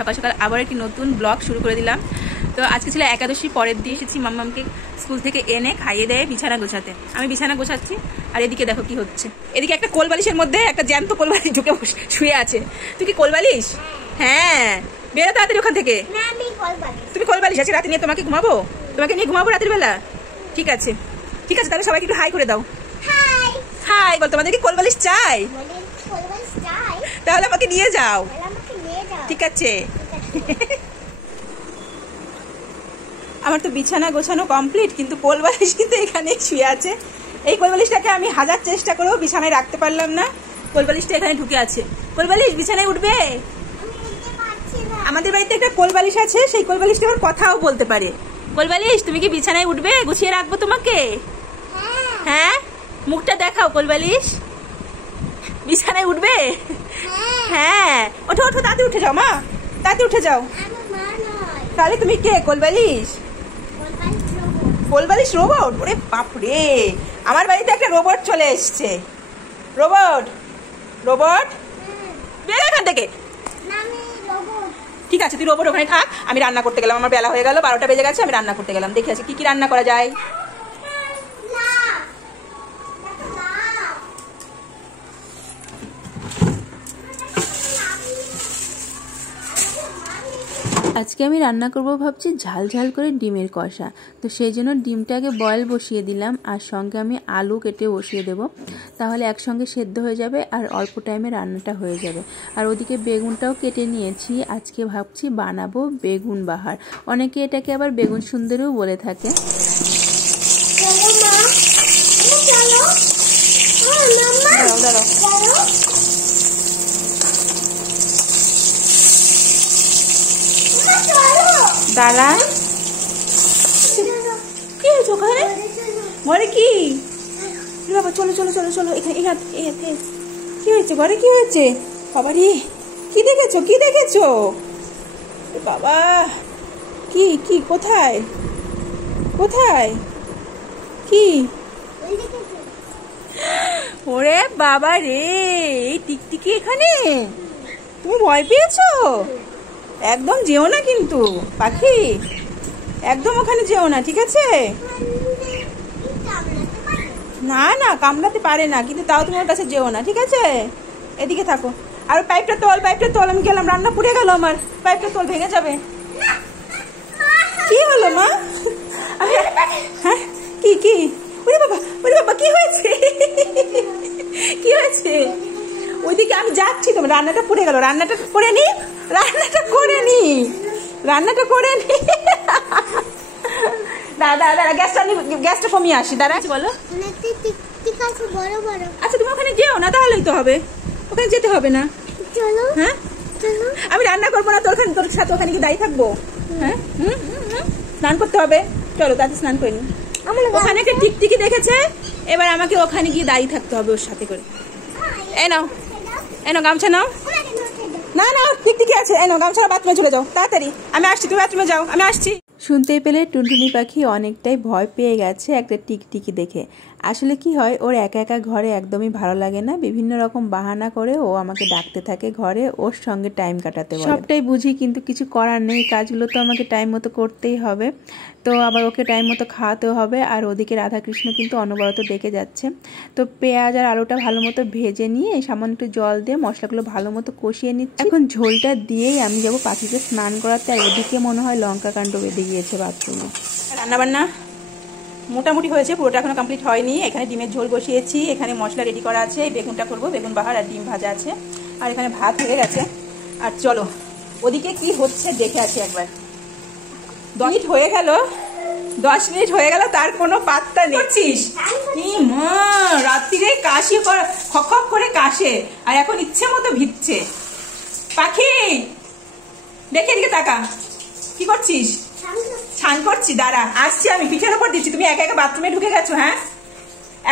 সকাল সকাল আবার একটি নতুন ব্লগ শুরু করে দিলাম। তো আজকে ছিল একাদশী, পরের দিয়ে এসেছি মাম্মামকে স্কুল থেকে এনে খাইয়ে দেয় বিছানা গোছাতে। আমি বিছানা গোছাচ্ছি আর এদিকে দেখো কি হচ্ছে। এদিকে একটা কোলবালিশের মধ্যে একটা জ্যান্ত কোলবালিশ ঢুকে শুয়ে আছে। তুই কি কোলবালিশ? হ্যাঁ, বেরো তাড়াতাড়ি ওখান থেকে। তুমি কোলবালিশ আছে, রাতে নিয়ে তোমাকে ঘুমাবো, তোমাকে নিয়ে ঘুমাবো রাতের বেলা। ঠিক আছে ঠিক আছে, তাহলে সবাইকে একটু হাই করে দাও। হাই বল, তোমাদের কি কোলবালিশ চাই? তাহলে আমাকে নিয়ে যাও। ঠিক আছে। আমার তো বিছানা গোছানো কমপ্লিট, কিন্তু কোলবালিশ কিন্তু এখানে শুয়ে আছে। এই কোলবালিশটাকে আমি হাজার চেষ্টা করেও বিছানায় রাখতে পারলাম না। কোলবালিশটা এখানে ঢুকে আছে। কোলবালিশ বিছানায় উঠবে? আমাদের বাড়িতে একটা কোলবালিশ আছে, সেই কোলবালিশটা আবার কথাও বলতে পারে। কোলবালিশ, তুমি কি বিছানায় উঠবে? গুছিয়ে রাখবো তোমাকে। হ্যাঁ, মুখটা দেখাও কোলবালিশ। বিছানায় উঠবে? হ্যাঁ, ওঠো ওঠো, তাড়াতাড়ি উঠে যাও মা, তাড়াতাড়ি উঠে যাও। তাহলে তুমি কে? কোলবালিশ? কোলবালিশ রোবট? ওরে বাপরে, আমার বাড়িতে একটা রোবট চলে এসছে। রোবট রোবট বের এখান থেকে। ঠিক আছে, তুই রোবট ওখানে থাক, আমি রান্না করতে গেলাম। আমার বেলা হয়ে গেল, 12টা বেজে গেছে, আমি রান্না করতে গেলাম। দেখে আছি কি কি রান্না করা যায়। আজকে আমি রান্না করব ভাবছি ঝাল ঝাল করে ডিমের কষা। তো সেই জন্য ডিমটাকে বয়েল বসিয়ে দিলাম, আর সঙ্গে আমি আলু কেটে বসিয়ে দেব। তাহলে একসঙ্গে সেদ্ধ হয়ে যাবে আর অল্প টাইমে রান্নাটা হয়ে যাবে। আর ওদিকে বেগুনটাও কেটে নিয়েছি। আজকে ভাবছি বানাবো বেগুন বাহার। অনেকে এটাকে আবার বেগুন সুন্দরীও বলে থাকে। দাঁড়া, কি হয়েছে ওখানে? ঘরে কি? বাবা চলো চলো চলো চলো, এখানে কি হয়েছে ঘরে? কি হয়েছে বাবারি? কি দেখেছো? কি দেখেছো বাবা? কি কি কোথায় কোথায় কি? ওরে বাবা রে, এই টিকটিকি এখানে? তুমি ভয় পেয়েছো? একদম যেও না কিন্তু পাখি, একদম ওখানে যেও না, ঠিক আছে? না না, কামড়াতে পারে না, কিন্তু তাও তুমি ওর কাছে যেও না, ঠিক আছে? এদিকে থাকো। আর পাইপটা তোল, পাইপটা তোল। আমি গেলাম, রান্না পুড়ে গেল আমার। পাইপটা তোল, ভেঙে যাবে। কি হলো মা? হ্যাঁ, কি কি? ওরে বাবা, ওরে বাবা, কি হয়েছে? কি হয়েছে? ওইদিকে আমি যাচ্ছি, তোমার রান্নাটা পুড়ে গেল। রান্নাটা করে নি, রান্নাটা করে নি, রান্নাটা করে নি। দাদা দাদা, গ্যাসটা কমিয়ে আসি। দাঁড়া, বলো। আচ্ছা, তুমি ওখানে যেও না, তাহলেই তো হবে। ওখানে যেতে হবে না। হ্যাঁ, আমি রান্না করবো না, তোর সাথে ওখানে কি দাঁড়িয়ে থাকবো? হ্যাঁ, স্নান করতে হবে। চলো তাতে স্নান করে নি। ওখানে একটা টিকটিকি দেখেছে, এবার আমাকে ওখানে গিয়ে দাঁড়িয়ে থাকতে হবে ওর সাথে করে। এই নাও, এই নাও গামছা নাও। না না, টিকটিকি আছে, এই নাও গামছা, বাথরুমে চলে যাও তাড়াতাড়ি। আমি আসছি, তুমি বাথরুমে যাও, আমি আসছি। শুনতেই পেলে টুনটুনি পাখি অনেকটাই ভয় পেয়ে গেছে একটা টিকটিকি দেখে। আসলে কি হয়, ওর একা একা ঘরে একদমই ভালো লাগে না। বিভিন্ন রকম বাহানা করে ও আমাকে ডাকতে থাকে ঘরে ওর সঙ্গে টাইম কাটাতে বলে। সবটাই বুঝি, কিন্তু কিছু করার নেই, কাজগুলো তো আমাকে টাইম মতো করতেই হবে। তো আবার ওকে টাইম মতো খাওয়াতেও হবে। আর ওদিকে রাধাকৃষ্ণ কিন্তু অনবরত ডেকে যাচ্ছে। তো পেঁয়াজ আর আলুটা ভালো মতো ভেজে নিয়ে সামান্য একটু জল দিয়ে মশলাগুলো ভালো মতো কষিয়ে নিচ্ছি। এখন ঝোলটা দিয়েই আমি যাবো পাখিকে স্নান করাতে। আর এদিকে মনে হয় লঙ্কা কাণ্ড বেঁধে গিয়েছে বাথরুমে। রান্না বান্না মোটামুটি হয়েছে, পুরোটা এখনো কমপ্লিট হয়নি। এখানে ডিমের ঝোল বসিয়েছি, এখানে মশলা রেডি করা আছে, বেগুনটা করবো, বেগুন বাহার আর ডিম ভাজা আছে, আর এখানে ভাত হয়ে গেছে। আর চলো ওদিকে কি হচ্ছে দেখে আসি একবার। 10 মিনিট হয়ে গেল, 10 মিনিট হয়ে গেল, তার কোনো পাত্তা নেই। কি মা, রাত্রিরে কাশি খক খক করে কাশে, আর এখন ইচ্ছে মতো ভিজছে। পাখি দেখে এদিকে তাকা, কি করছিস? স্নান করছি, দাঁড়া আসছি, আমি পিঠের ওপর দিচ্ছি। তুমি একা একা বাথরুমে ঢুকে গেছো। হ্যাঁ,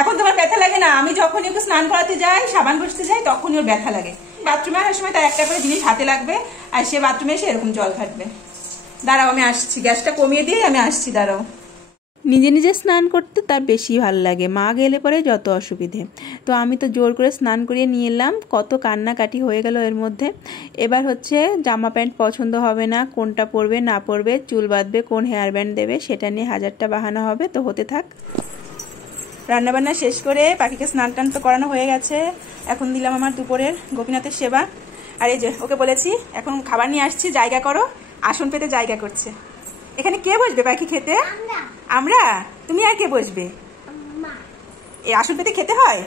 এখন তোমার ব্যথা লাগে না? আমি যখনই ওকে স্নান করাতে যাই, সাবান ঘষতে যাই, তখনই ওর ব্যথা লাগে। বাথরুমে আসার সময় তার একটা করে জিনিস হাতে লাগবে, আর সে বাথরুমে এসে এরকম জল ঘাটবে। দাঁড়াও আমি আসছি, গ্যাসটা কমিয়ে দিয়ে আমি আসছি, দাঁড়াও। নিজে নিজে স্নান করতে তার বেশি ভালো লাগে, মা গেলে পরে যত অসুবিধে। তো আমি তো জোর করে স্নান করিয়ে নিয়ে এলাম, কত কান্নাকাটি হয়ে গেল এর মধ্যে। এবার হচ্ছে জামা প্যান্ট পছন্দ হবে না, কোনটা পরবে না পরবে, চুল বাঁধবে, কোন হেয়ার ব্যান্ড দেবে, সেটা নিয়ে হাজারটা বাহানা হবে। তো হতে থাক। রান্নাবান্না শেষ করে পাখিকে স্নান টান তো করানো হয়ে গেছে। এখন দিলাম আমার দুপুরের গোপীনাথের সেবা। আর এই যে ওকে বলেছি এখন খাবার নিয়ে আসছি, জায়গা করো। আসন পেতে জায়গা করছে। এখানে কে বসবে পাখি খেতে? আমরা। তুমি আর কে বসবে? এই আসন পেতে খেতে হয়?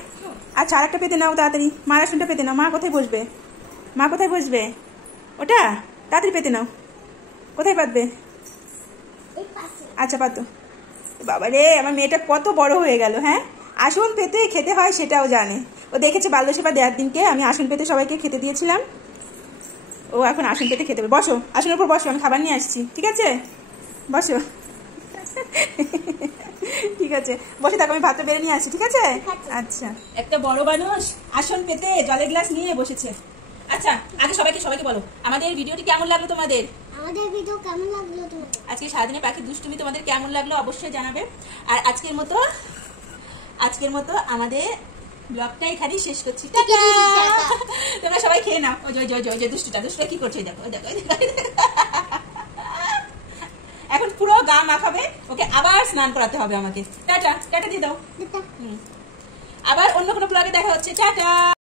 আচ্ছা, আর একটা পেতে নাও তাড়াতাড়ি। মার আসনটা পেতে নাও। মা কোথায় বসবে? মা কোথায় বসবে? ওটা তাড়াতাড়ি পেতে নাও। কোথায় পাতবে? আচ্ছা পাতো। বাবা রে, আমার মেয়েটা কত বড় হয়ে গেল। হ্যাঁ, আসন পেতে খেতে হয় সেটাও জানে। ও দেখেছে বাল্যসেবা দেওয়ার দিনকে আমি আসন পেতে সবাইকে খেতে দিয়েছিলাম। ও এখন আসন পেতে খেতে হবে। বসো, আসনের উপর বসো, আমি খাবার নিয়ে আসছি। ঠিক আছে, বসো। ঠিক আছে, বসে থাকো, আমি ভাতটা বেড়ে নিয়ে আসছি। ঠিক আছে? আচ্ছা। একটা বড় মানুষ আসন পেতে জলের গ্লাস নিয়ে বসেছে। আচ্ছা, আগে সবাইকে বলো আমাদের ভিডিওটি কেমন লাগলো তোমাদের? আমাদের ভিডিও কেমন লাগলো তোমাদের? আজকে সারাদিনে পাখির দুষ্টুমি তোমাদের কেমন লাগলো অবশ্যই জানাবে। আর আজকের মতো আমাদের ব্লগটা এখানেই শেষ করছি। টাটা। তোমরা সবাই খেয়ে নাও। ওই যে দুষ্টুটা কি করছে? দেখো। এখন পুরো গা মাখাবে, ওকে আবার স্নান করাতে হবে আমাকে। টাটা দিয়ে দাও। আবার অন্য কোনো ব্লগে দেখা হচ্ছে। টাটা।